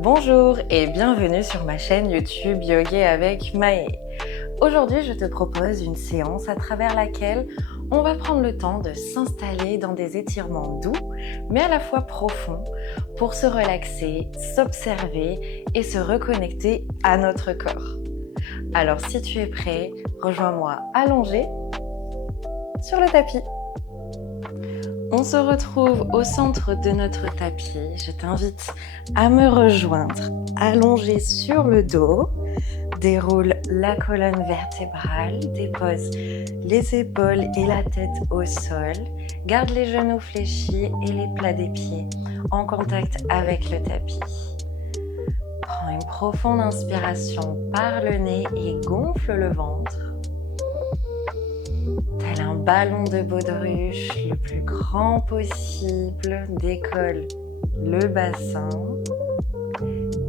Bonjour et bienvenue sur ma chaîne YouTube Yoga avec Maë. Aujourd'hui, je te propose une séance à travers laquelle on va prendre le temps de s'installer dans des étirements doux, mais à la fois profonds, pour se relaxer, s'observer et se reconnecter à notre corps. Alors si tu es prêt, rejoins-moi allongé sur le tapis. On se retrouve au centre de notre tapis. Je t'invite à me rejoindre, allongé sur le dos. Déroule la colonne vertébrale, dépose les épaules et la tête au sol. Garde les genoux fléchis et les plats des pieds en contact avec le tapis. Prends une profonde inspiration par le nez et gonfle le ventre. Tel un ballon de baudruche, le plus grand possible, décolle le bassin.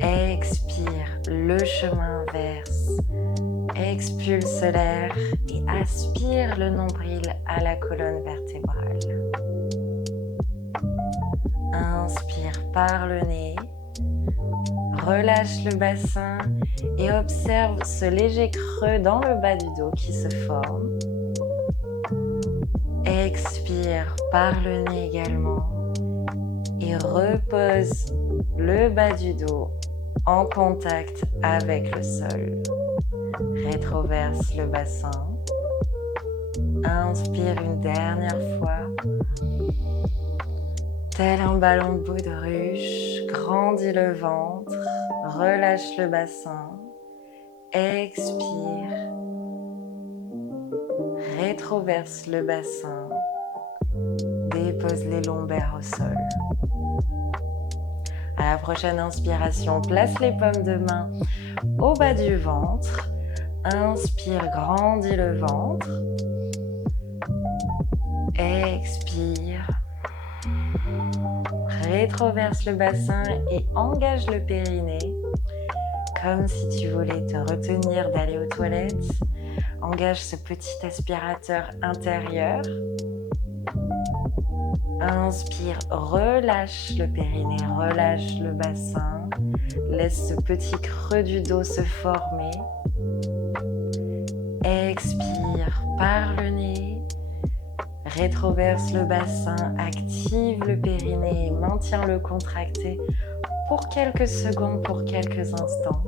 Expire, le chemin inverse. Expulse l'air et aspire le nombril à la colonne vertébrale. Inspire par le nez. Relâche le bassin et observe ce léger creux dans le bas du dos qui se forme. Expire par le nez également et repose le bas du dos en contact avec le sol. Rétroverse le bassin. Inspire une dernière fois. Tel un ballon de baudruche, grandis le ventre, relâche le bassin. Expire. Rétroverse le bassin. Dépose les lombaires au sol. À la prochaine inspiration, place les paumes de main au bas du ventre. Inspire, grandis le ventre. Expire. Rétroverse le bassin et engage le périnée. Comme si tu voulais te retenir d'aller aux toilettes. Engage ce petit aspirateur intérieur. Inspire, relâche le périnée, relâche le bassin. Laisse ce petit creux du dos se former. Expire par le nez. Rétroverse le bassin, active le périnée et maintiens-le contracté pour quelques secondes, pour quelques instants.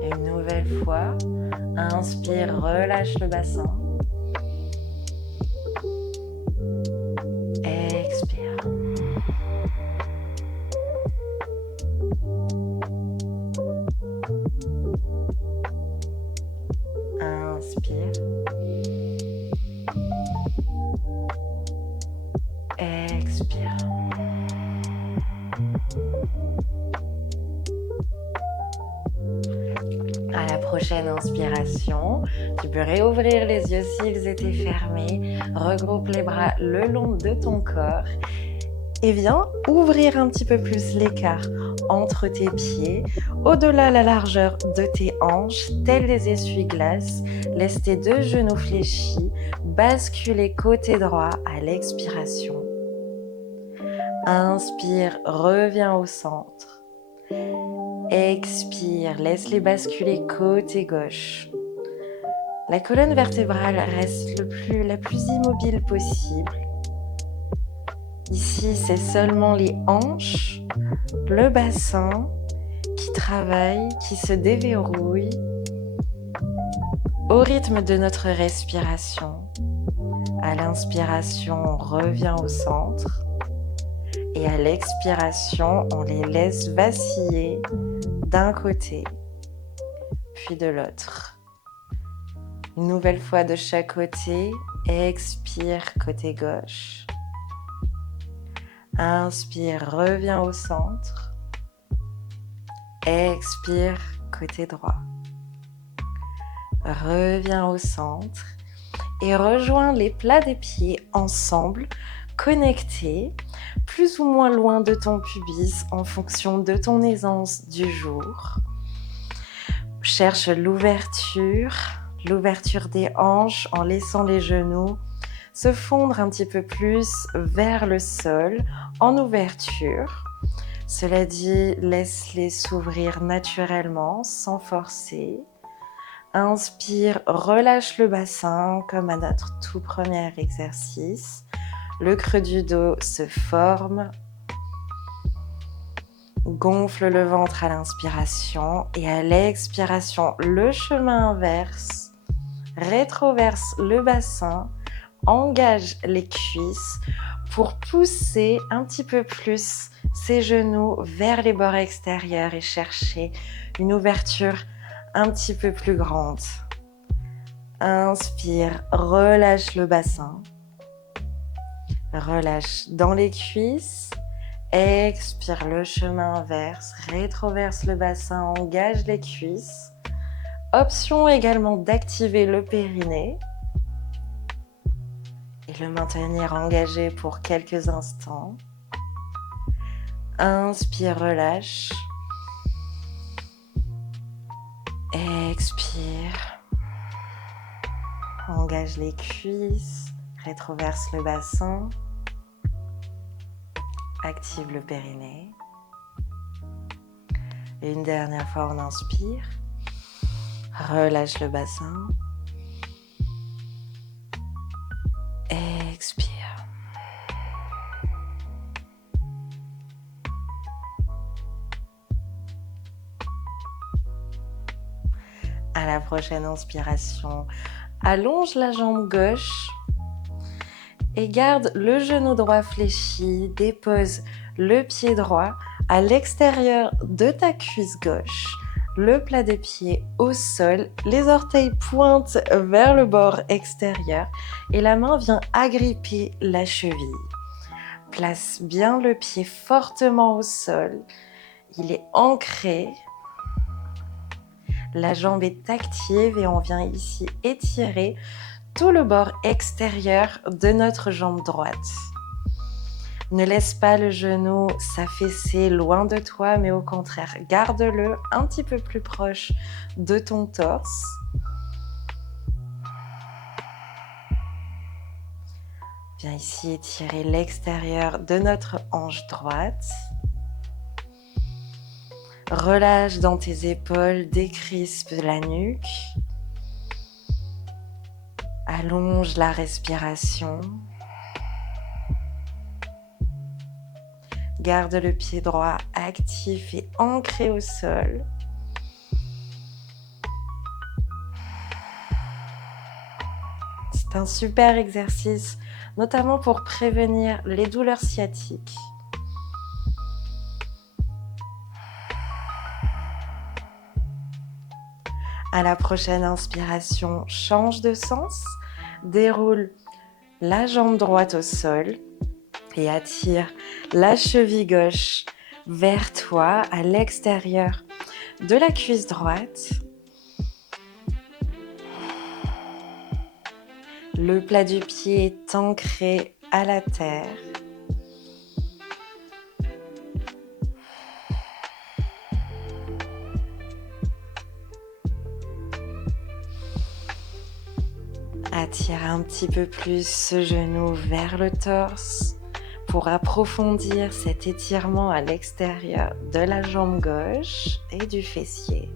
Une nouvelle fois, inspire, relâche le bassin. Expire. Inspire. Expire. À la prochaine inspiration, tu peux réouvrir les yeux s'ils étaient fermés. Regroupe les bras le long de ton corps et viens ouvrir un petit peu plus l'écart entre tes pieds, au-delà la largeur de tes hanches, tels des essuie-glaces. Laisse tes deux genoux fléchis, basculer côté droit à l'expiration. Inspire, reviens au centre. Expire, laisse-les basculer côté gauche. La colonne vertébrale reste la plus immobile possible. Ici, c'est seulement les hanches, le bassin qui travaille, qui se déverrouille au rythme de notre respiration. À l'inspiration, on revient au centre et à l'expiration, on les laisse vaciller d'un côté, puis de l'autre. Une nouvelle fois de chaque côté, expire côté gauche. Inspire, reviens au centre. Expire côté droit. Reviens au centre et rejoins les plats des pieds ensemble, connectés, plus ou moins loin de ton pubis en fonction de ton aisance du jour. Cherche l'ouverture des hanches en laissant les genoux se fondre un petit peu plus vers le sol en ouverture. Cela dit, laisse-les s'ouvrir naturellement, sans forcer. Inspire, relâche le bassin comme à notre tout premier exercice. Le creux du dos se forme. Gonfle le ventre à l'inspiration et à l'expiration, le chemin inverse. Rétroverse le bassin, engage les cuisses pour pousser un petit peu plus ses genoux vers les bords extérieurs et chercher une ouverture un petit peu plus grande. Inspire, relâche le bassin. Relâche dans les cuisses. Expire le chemin inverse, rétroverse le bassin, engage les cuisses. Option également d'activer le périnée et le maintenir engagé pour quelques instants. Inspire, relâche. Expire. Engage les cuisses, rétroverse le bassin. Active le périnée. Et une dernière fois, on inspire. Relâche le bassin. Expire. À la prochaine inspiration, allonge la jambe gauche et garde le genou droit fléchi. Dépose le pied droit à l'extérieur de ta cuisse gauche. Le plat de pied au sol, les orteils pointent vers le bord extérieur et la main vient agripper la cheville. Place bien le pied fortement au sol. Il est ancré. La jambe est active et on vient ici étirer tout le bord extérieur de notre jambe droite. Ne laisse pas le genou s'affaisser loin de toi, mais au contraire, garde-le un petit peu plus proche de ton torse. Viens ici étirer l'extérieur de notre hanche droite. Relâche dans tes épaules, décrispe la nuque. Allonge la respiration. Garde le pied droit actif et ancré au sol. C'est un super exercice, notamment pour prévenir les douleurs sciatiques. À la prochaine inspiration, change de sens. Déroule la jambe droite au sol et attire la cheville gauche vers toi à l'extérieur de la cuisse droite. Le plat du pied est ancré à la terre. Attire un petit peu plus ce genou vers le torse pour approfondir cet étirement à l'extérieur de la jambe gauche et du fessier.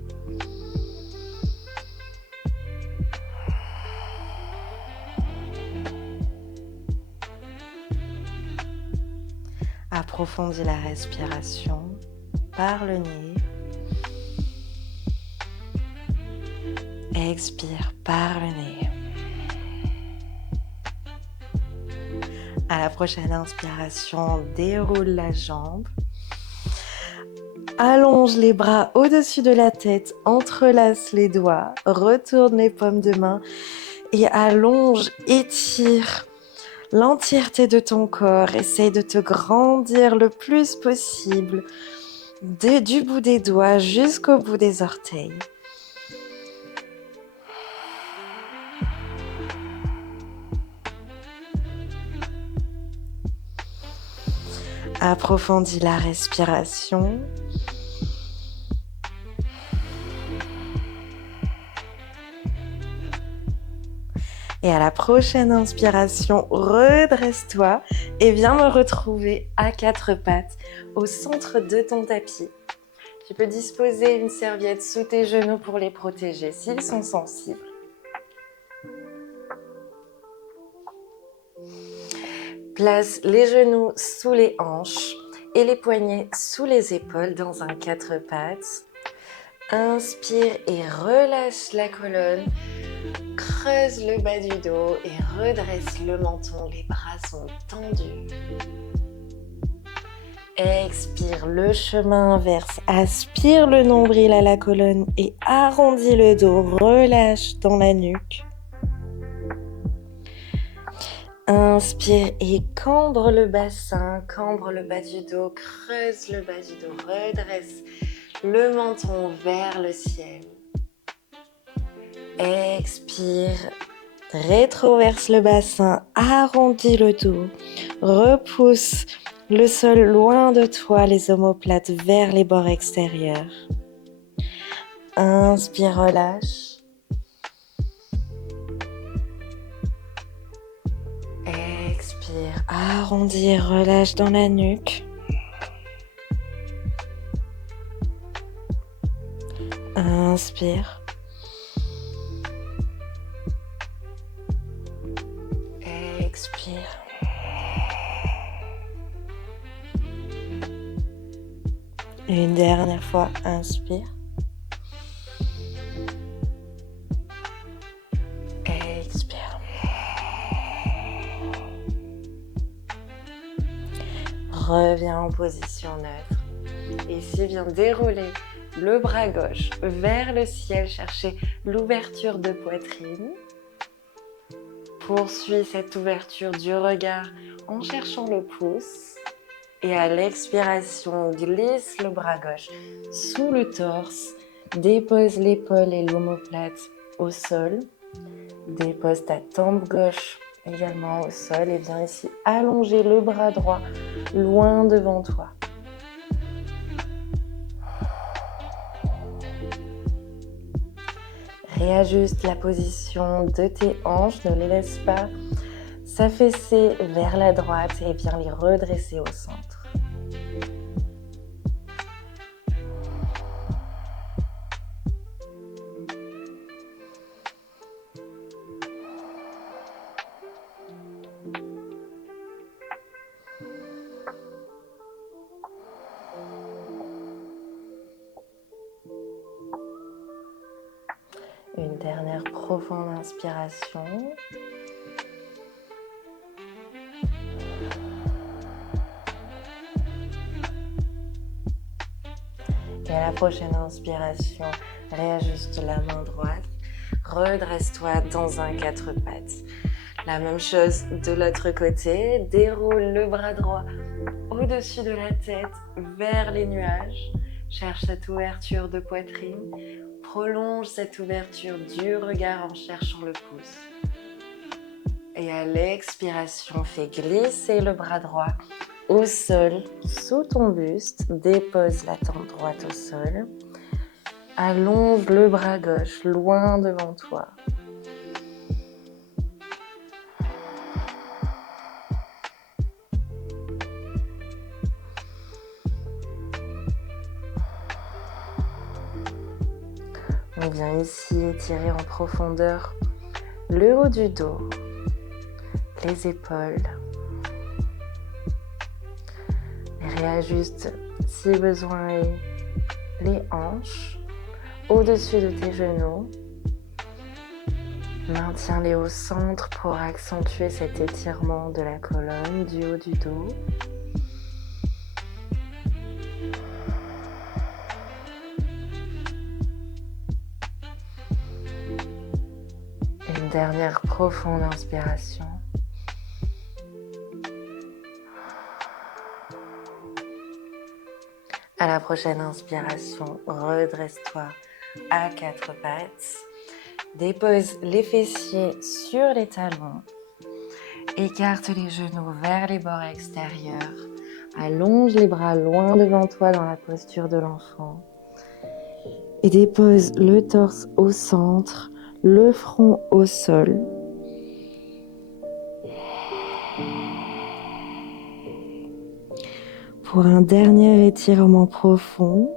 Approfondis la respiration par le nez. Expire par le nez. À la prochaine inspiration, déroule la jambe. Allonge les bras au-dessus de la tête, entrelace les doigts, retourne les paumes de main et allonge, étire l'entièreté de ton corps. Essaye de te grandir le plus possible du bout des doigts jusqu'au bout des orteils. Approfondis la respiration. Et à la prochaine inspiration, redresse-toi et viens me retrouver à quatre pattes au centre de ton tapis. Tu peux disposer une serviette sous tes genoux pour les protéger s'ils sont sensibles. Place les genoux sous les hanches et les poignets sous les épaules dans un quatre pattes. Inspire et relâche la colonne. Creuse le bas du dos et redresse le menton. Les bras sont tendus. Expire le chemin inverse. Aspire le nombril à la colonne et arrondis le dos. Relâche dans la nuque. Inspire et cambre le bassin, cambre le bas du dos, creuse le bas du dos, redresse le menton vers le ciel. Expire, rétroverse le bassin, arrondis le dos, repousse le sol loin de toi, les omoplates vers les bords extérieurs. Inspire, relâche. Expire, arrondis, relâche dans la nuque. Inspire. Expire. Une dernière fois, inspire. Expire. Reviens en position neutre. Ici, viens dérouler le bras gauche vers le ciel, chercher l'ouverture de poitrine. Poursuis cette ouverture du regard en cherchant le pouce. Et à l'expiration, glisse le bras gauche sous le torse. Dépose l'épaule et l'omoplate au sol. Dépose ta tempe gauche également au sol et viens ici allonger le bras droit loin devant toi. Réajuste la position de tes hanches, ne les laisse pas s'affaisser vers la droite et viens les redresser au centre. Une dernière profonde inspiration. Et à la prochaine inspiration, réajuste la main droite. Redresse-toi dans un quatre pattes. La même chose de l'autre côté. Déroule le bras droit au-dessus de la tête vers les nuages. Cherche cette ouverture de poitrine. Prolonge cette ouverture du regard en cherchant le pouce. Et à l'expiration, fais glisser le bras droit au sol, sous ton buste. Dépose la tempe droite au sol. Allonge le bras gauche loin devant toi. On vient ici étirer en profondeur le haut du dos, les épaules. Et réajuste si besoin est les hanches au-dessus de tes genoux. Maintiens-les au centre pour accentuer cet étirement de la colonne, du haut du dos. Une dernière profonde inspiration. À la prochaine inspiration, redresse-toi à quatre pattes. Dépose les fessiers sur les talons. Écarte les genoux vers les bords extérieurs. Allonge les bras loin devant toi dans la posture de l'enfant. Et dépose le torse au centre, le front au sol. pour un dernier étirement profond.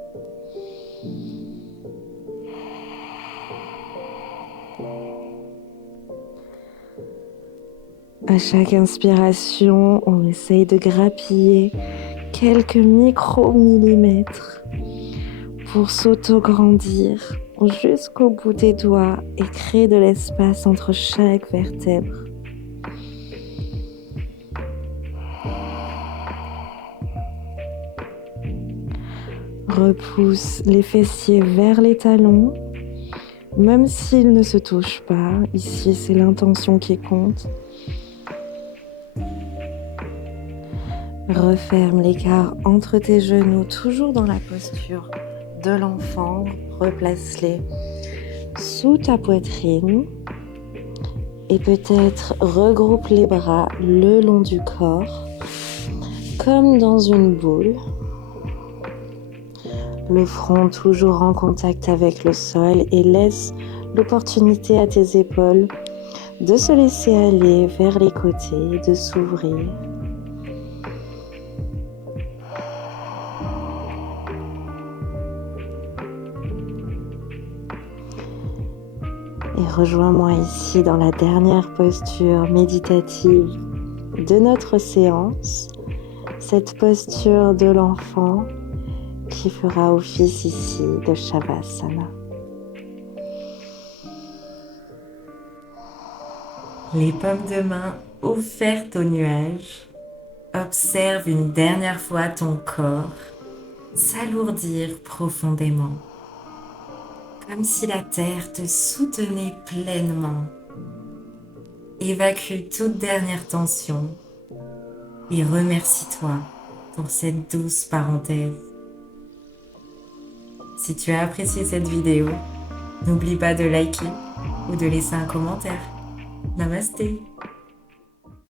À chaque inspiration, on essaye de grappiller quelques micromillimètres pour s'auto-grandir jusqu'au bout des doigts et créer de l'espace entre chaque vertèbre. Repousse les fessiers vers les talons, même s'ils ne se touchent pas. Ici, c'est l'intention qui compte. Referme l'écart entre tes genoux, toujours dans la posture de l'enfant. Replace-les sous ta poitrine et peut-être regroupe les bras le long du corps, comme dans une boule. Le front toujours en contact avec le sol et laisse l'opportunité à tes épaules de se laisser aller vers les côtés, de s'ouvrir. Et rejoins-moi ici dans la dernière posture méditative de notre séance, cette posture de l'enfant qui fera office ici de Shavasana. Les paumes de main offertes au nuage, observe une dernière fois ton corps s'alourdir profondément. Comme si la terre te soutenait pleinement. Évacue toute dernière tension et remercie-toi pour cette douce parenthèse. Si tu as apprécié cette vidéo, n'oublie pas de liker ou de laisser un commentaire. Namasté!